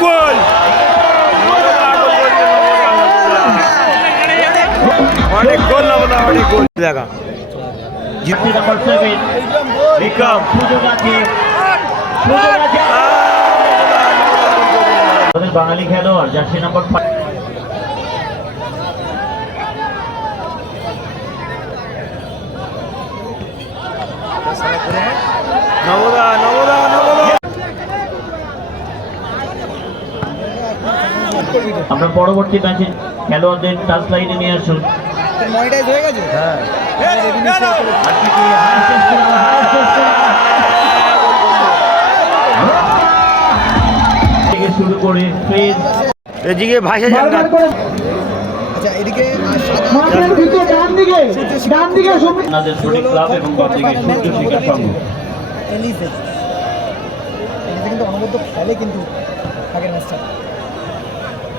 গোল অনেক গোল না অনেক গোল দেখা জিপি নাম্বার সেভেন বিক্রম সুযোগ আছে সুযোগ আছে বাঙালি খেলোয়াড় jersey number five Nabada Nabada Nabada আমরা পরবর্তী ম্যাচে খেলোয়াড়দের টাচ লাইনে নিয়ে আসুন। মনিটাইজ হয়ে গেছে? হ্যাঁ। শুরু করে এদিকে ভাষা আচ্ছা এদিকে ডান দিকে ডান দিকে আপনাদের ক্লাব এবং বাম দিকে সূর্য শিকার সংঘ এলিজে এলিজে কিন্তু অনবদ্য খেলে কিন্তু আগের ম্যাচটা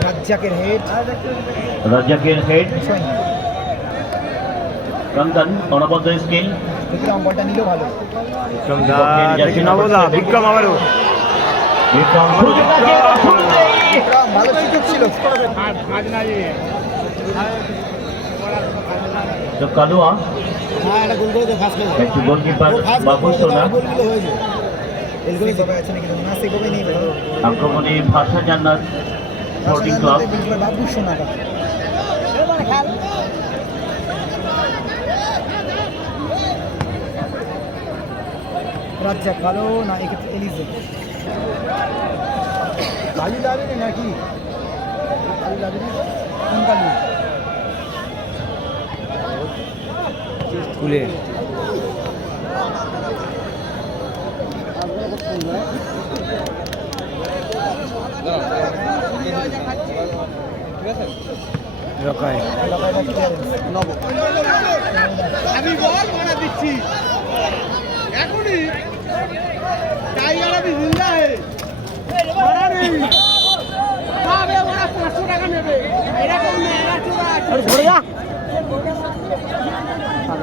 রাজ্জাকের হেড রাজ্জাকের হেড রঙ্গন অনবদ্য স্কিল বিক্রম বলটা নিল ভালো বিক্রম দা নবদা বিক্রম আবারও বিক্রম ভালো সুযোগ ছিল হ্যাঁ এটা গোল করে দে ফার্স্ট গোল একটু গোলকিপার বাবু সোনা গোলগুলো হয়েছে না আক্রমণে ভাষা জান্নাত স্পোর্টিং ক্লাব রাজ্জাক ভালো না এক্ষেত্রে এলিজে? কালি লাগেনি নাকি? কালি লাগেনি কোন কালি রকায়। আমি বল মারা দিচ্ছি। এখনই টাইগার আমি জিন্দা হে। মারা নেই। পাঁচশো টাকা নেবে। এরকম ধরে যা।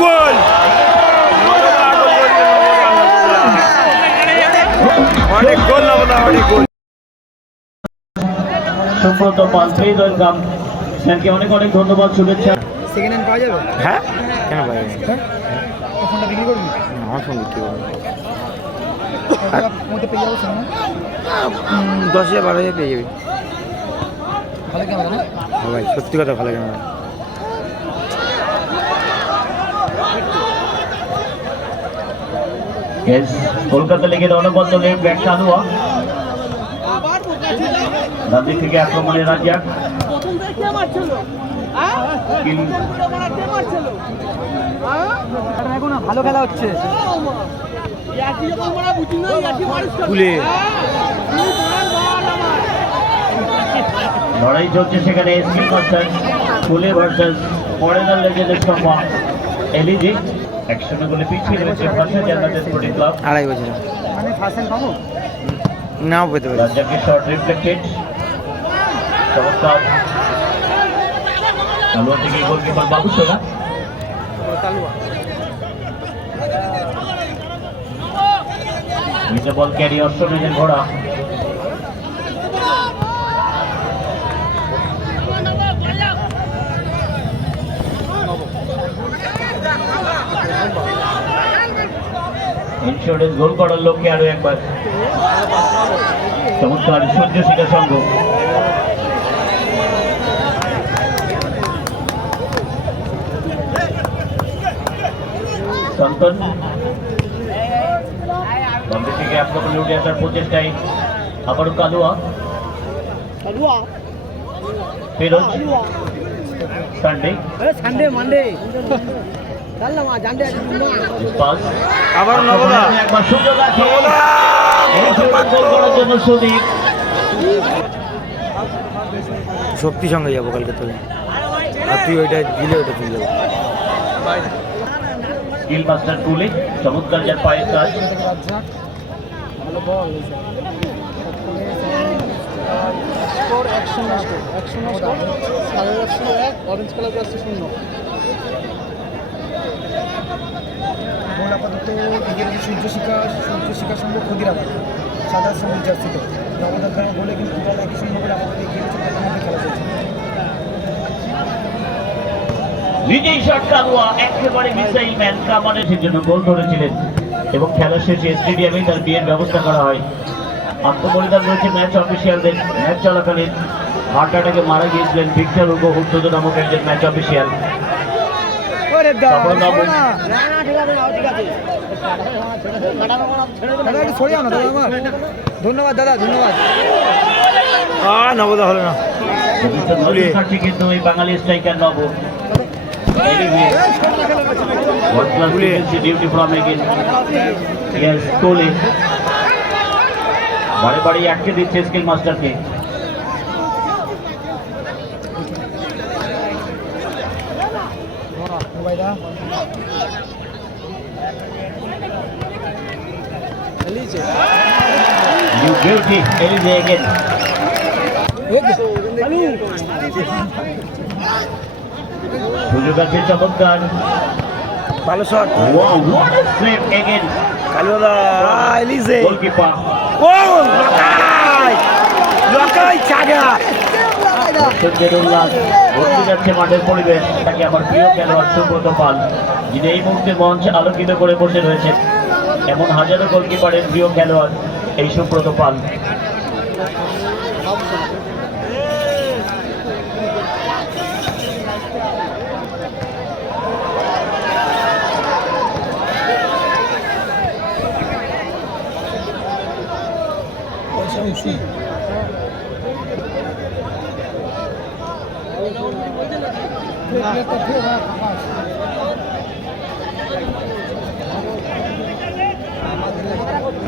গোল! অনেক গোল নবদা অনেক goal. Subrata Pal please welcome স্যারকে অনেক অনেক ধন্যবাদ শুভেচ্ছা। সেকেন্ড হ্যান্ড পাওয়া যাবে? হ্যাঁ? কেন হ্যাঁ? ফোনটা বিক্রি করবি? আমার দশ হাজার বারো হাজার পেয়ে যাবি ভালো ক্যামেরা না হ্যাঁ ভাই সত্যি কথা ভালো Yes, কলকাতা লিগের অনবদ্য লেগ ব্যাক চালুয়া আবার বোকা ছিল ডান দিক থেকে আক্রমণে রাজ্জাক প্রথম থেকে কে লড়াই চলছে সেখানে স্কিল মাস্টার ফুলে ভার্সাস ফরেনার লেজেন্ডের সম্মান এলিজি একশনে বলে পিছিয়ে রয়েছে ভাষা জান্নাতের স্পোর্টিং ক্লাব আড়াই বছর। মানে হ্যান্ড পাবো? নাও পেতে পারি রাজ্জাকের শট রিফ্লেক্টেড চমৎকার। খেলোয়াড় থেকে গোলকিপার বাবু সোনা। নিচে বল ক্যারি অস্ট্রেলিয়ান ঘোড়া। ইন্স্যুরেন্স গোল করার লক্ষ্যে আরও একবার চমৎকার সূর্য শিখা সংঘ সন্তোষ বামদিক থেকে আক্রমণে উঠে আসার প্রচেষ্টায় আবারও কালুয়া ফেরোজ সানডে সানডে মানডে আবার নবদা শক্তি সঙ্গে যাব কালকে তোলে আর তুই ওইটা দিলে ওইটা তুই যাব। স্কিল মাস্টার টুলে চমৎকার যার পায়ের কাজ। স্কোর একশো নষ্ট একশো নষ্ট। সাড়ে একশো এক অরেঞ্জ কালার শূন্য। গোল আপাতত এগিয়ে রয়েছে সূর্য শিখা সূর্য শিখা সঙ্গে ক্ষতিরাবাদ সাদা সবুজ জার্সিতে। আমাদের এখানে বলে কিন্তু দুটো একই সঙ্গে বলে এগিয়ে রয়েছে তাদের মধ্যে খেলা চলছে। বিজয়ী কালুয়া একেবারে মিসাইল ম্যান কামানের জন্য গোল ধরেছিলেন। এবং খেলা শেষে স্টেডিয়ামে তার বিয়ের ব্যবস্থা করা হয়। আত্মবলিদান রয়েছে ম্যাচ অফিসিয়ালদের। ম্যাচ চলাকালীন হার্ট অ্যাটাকে মারা গিয়েছিলেন ভিক্টর উগো হুদ্দুদ নামক একজন ম্যাচ অফিসিয়াল। ওরে দা তারপর নবম। না না ঠিক আছে না ঠিক আছে দাদা একটু সরিয়ে আনো দাদা আমার ধন্যবাদ দাদা ধন্যবাদ নবদা হলো না নজর কাটছে কিন্তু এই বাঙালি striker Naba World class Bule. defensive duty from again. Yes, Kohli. বারে বারে আটকে দিচ্ছে স্কিল মাস্টারকে নিউ বিউটি এলিজে এগেন সুযোগ আছে চমৎকার ভালো shot Wow, what a save again. কালুদা এলিজে Goalkeeper. ও লকাই লকাই চাগা দর্শকদের উল্লাস বদলে যাচ্ছে মাঠের পরিবেশ। তাকে আমার প্রিয় খেলোয়াড় সুব্রত পাল যিনি এই মুহূর্তে মঞ্চ আলোকিত করে বসে রয়েছেন। এমন হাজারো গোলকিপারের প্রিয় খেলোয়াড়। এই সুব্রত পাল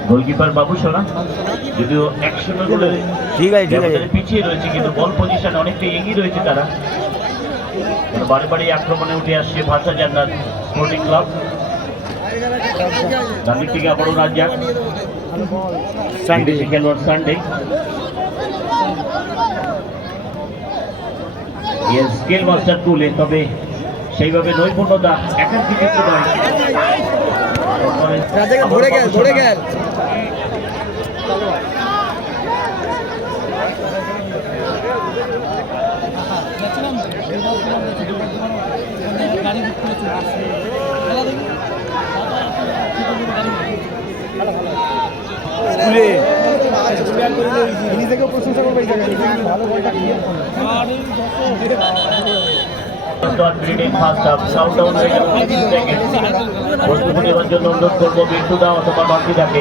গোলকিপার বাবু সোনা যদিও একশো গোলে ঠিক আছে ঠিক আছে। পিছিয়ে রয়েছে কিন্তু বল পজিশন অনেকটা এগিয়ে রয়েছে তারা। বারে বারে আক্রমণে উঠে আসছে ভাষা জান্নাত স্পোর্টিং ক্লাব দামিক থেকে আবারও রাজ্জাক। সানডে খেলোয়াড় সানডে স্কিল মাস্টার তুলে তবে সেইভাবে নৈপুণ্যতা কিন্তু নয়। রাজাকে ধরে গেল ধরে গেল। প্রশংসা করবে ভালো বলটা ক্লিয়ার করল Start bleeding fast up. হয়ে যাবে 15 সেকেন্ড। প্রস্তুতি নেওয়ার জন্য অনুরোধ করব বিট্টু অথবা বাকি থাকে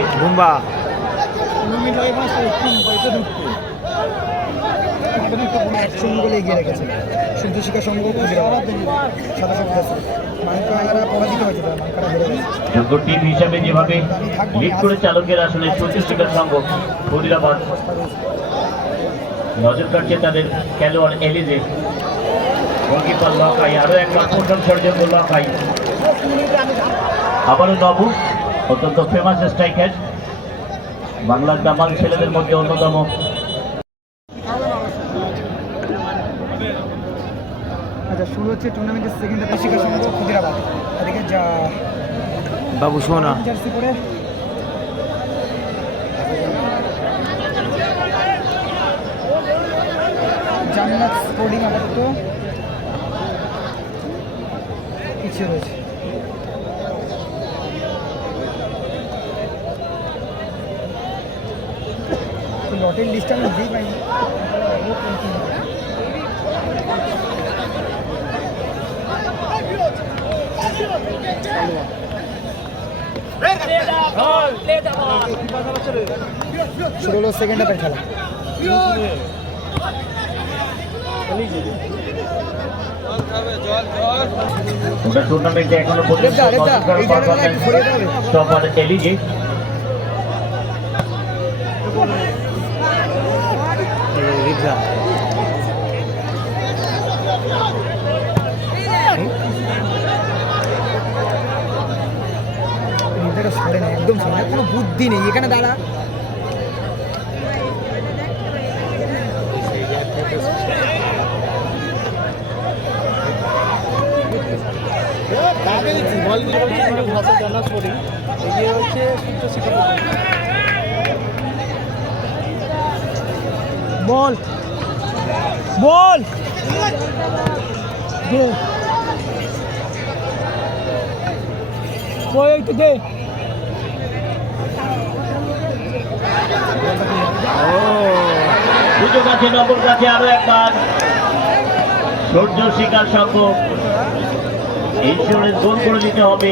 একসঙ্গে এগিয়ে রেখেছে সূর্য সংঘ সাদা সবুজ আছে মানকারা পরাজিত হয়েছে তারা মানকারা হেরে গেছে যোগ্য টিম হিসাবে যেভাবে লিড করে চালকের আসলে চৌত্রিশ শিকার সংঘ ফরিদাবাদ নজর কাটছে তাদের খেলোয়াড় এলিজে গোলকিপার লকাই আরও এক আকর্ষণ ষড়যন্ত্র লকাই আবারও নবু অত্যন্ত ফেমাস স্ট্রাইকার বাংলার দামাল ছেলেদের মধ্যে অন্যতম। আচ্ছা শুরু হচ্ছে টুর্নামেন্টের সেকেন্ড হাফে শিখা সংঘ খুদিরাবাদ। এদিকে যা বাবু শোনা জার্সি পরে। জান্নাত স্পোর্টিং আপাতত। রয়েছে। তো লটের লিস্টটা আমি দিই পাইনি। হলো সেকেন্ড খেলা। ওটা টুর্নামেন্টে এখনও পর্যন্ত এলিজি একদম কোনো বুদ্ধি নেই। এখানে দাঁড়া। বল বল। দে। ওই একটু দে। সুযোগ আছে নবর কাছে আরও একবার। সূর্য শিকার সংঘ ইন্স্যুরেন্স গোল করে দিতে হবে।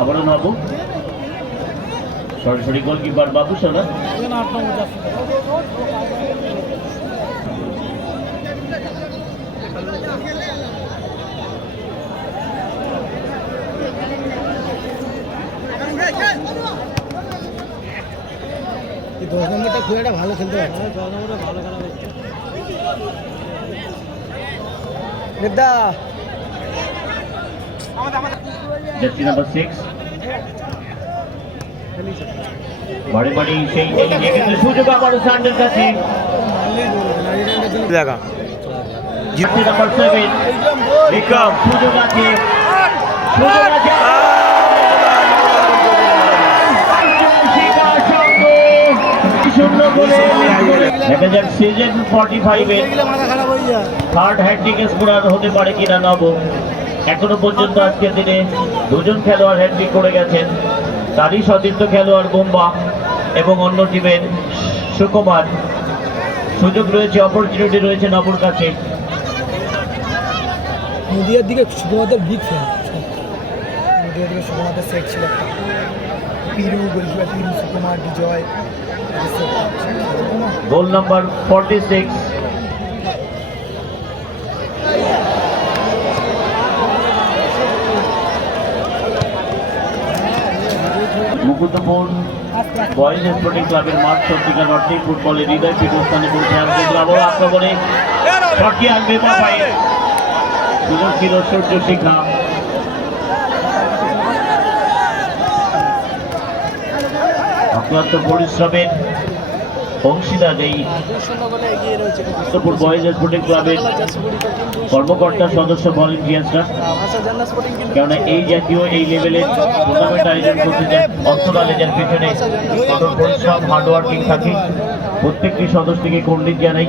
আবারও নব সরাসরি গোলকিপার বাবু সোনা এই দশ নম্বরটা খুব একটা ভালো খেলতে পারে দেবদা জার্সি নাম্বার সিক্স বাড়ি বাড়ি সেই এগিয়ে সুযোগ আবারও সান্ডের কাছে। দেখা। Jersey number seven Bikram. সুযোগ আছে। সুযোগ আছে শূন্য গোলে দেখা যাক সিজন ফর্টি ফাইভের থার্ড হ্যান্ডিক স্কোরার হতে পারে কিনা নব। এখনও পর্যন্ত আজকের দিনে দুজন খেলোয়াড় হ্যান্ডিক করে গেছেন। তারই সতীর্থ খেলোয়াড় বোম্বা এবং অন্য টিমের সুকুমার। সুযোগ রয়েছে অপরচুনিটি রয়েছে নবর কাছে। নদিয়ার দিকে শুধুমাত্র বিগ ফ্যান দিকে শুধুমাত্র সেট ছিল একটা Piru goalkeeper Piru Sukumar Bijay goal number forty six Mukundapur boys sporting ক্লাবের মাঠ সত্যিকার অর্থে ফুটবলের হৃদয় পীঠস্থানে পৌঁছে আসবে আবার আক্রমণে ছটকে আনবে বাবাই সুযোগ ছিল সূর্য শিখা অক্লান্ত পরিশ্রমের অংশীদার এই মুকুন্দপুর বয়েজ স্পোর্টিং ক্লাবের কর্মকর্তা সদস্য ভলেন্টিয়ার্সরা কেননা এই জাতীয় এই লেভেলের টুর্নামেন্ট আয়োজন করতে যান অন্তরালেজার পেছনে কঠোর পরিশ্রম হার্ডওয়ার্কিং থাকে। প্রত্যেকটি সদস্যকে কর্নিত জানাই।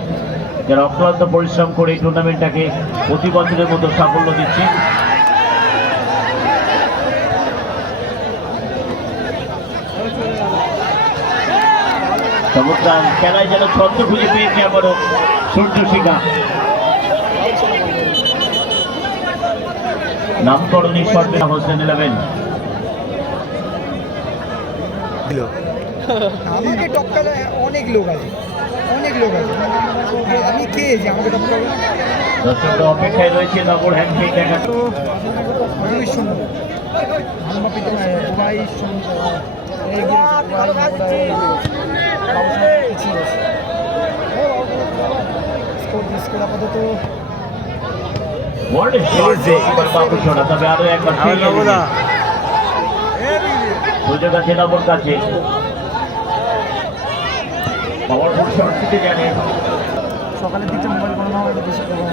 যারা অক্লান্ত পরিশ্রম করে এই টুর্নামেন্টটাকে প্রতি বছরের মতো সাফল্য দিচ্ছে চমৎকার খেলায় যেন ছন্দ খুঁজে পেয়েছে আবারও সূর্য শিখা। নামকরণী সর্বে হোসেন ইলেভেন। আমাকে টপকালে অনেক লোক আছে। অনেক লোক আছে। আমি কে যে আমাকে দর্শকরা অপেক্ষায় রয়েছে নগর দেখা তো পিতে দুবাই পিছিয়ে গেছে স্কোর আপাতত কাছে সকালের দিকটা মোবাইল কোনো না একটু বেশি প্রভাব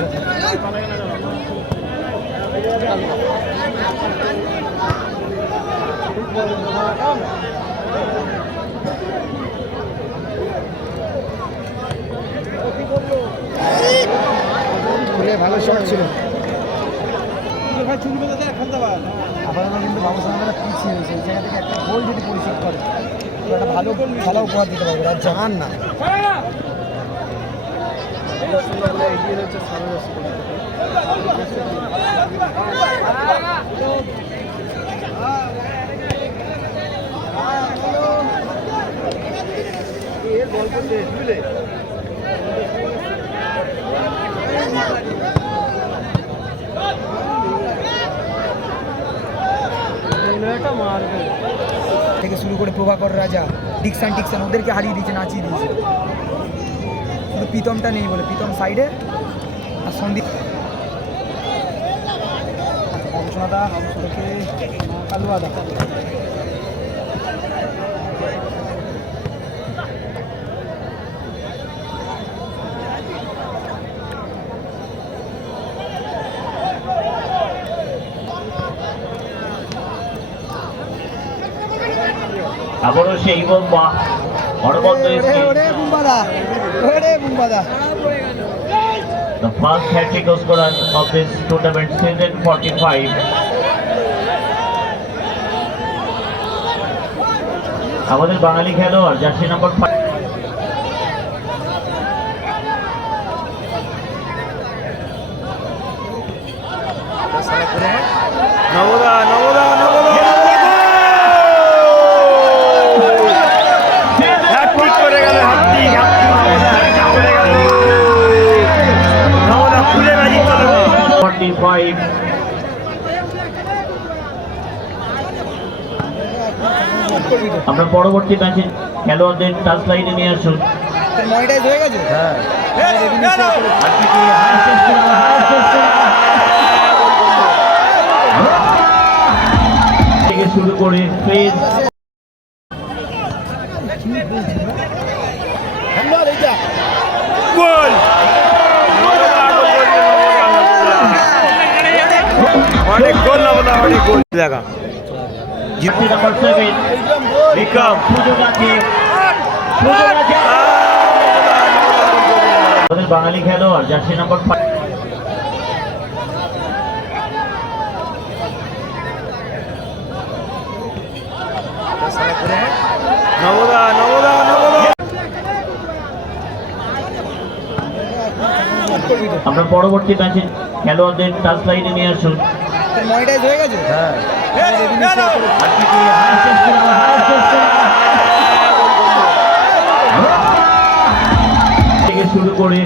থাকে খুলে ভালো শট ছিল। ভাই চুল বেঁধে দেয় খেলতে পারে আপাতত কিন্তু বাবুসানরা পিছিয়ে রয়েছে এই জায়গা থেকে একটা গোল যদি পরিশোধ করে একটা ভালো খেলা উপহার দিতে পারবে আর জানান না। এগিয়ে রয়েছে থেকে শুরু করে প্রভাকর রাজা ডিকসান টিকসান ওদেরকে হারিয়ে দিয়েছে, নাচিয়ে দিয়েছে। শুধু প্রীতমটা নেই বলে, প্রীতম সাইডে আর সন্দীপ। থেকে কালুয়াদা আবারও সেই বোম্বা। বুম্বাদা। The first hat-trick scorer of this tournament season 45. আমাদের বাঙালি খেলোয়াড় জার্সি নাম্বার আমরা পরবর্তী ম্যাচে খেলোয়াড়দের টাচ লাইনে নিয়ে আসুন। মনিটাইজ হয়ে গেছে? হ্যাঁ। থেকে শুরু করে ফেজ গোল! অনেক গোল নবদা অনেক গোল। দেখা। জার্সি নাম্বার সেভেন বিক্রম সুযোগ আছে সুযোগ আছে আমাদের বাঙালি খেলোয়াড় জার্সি নাম্বার ফাইভ নবদা নবদা নবদা আমরা পরবর্তী ম্যাচে খেলোয়াড়দের টাচ লাইনে নিয়ে আসুন। মনিটাইজ হয়ে গেছে? হ্যাঁ। শুরু করে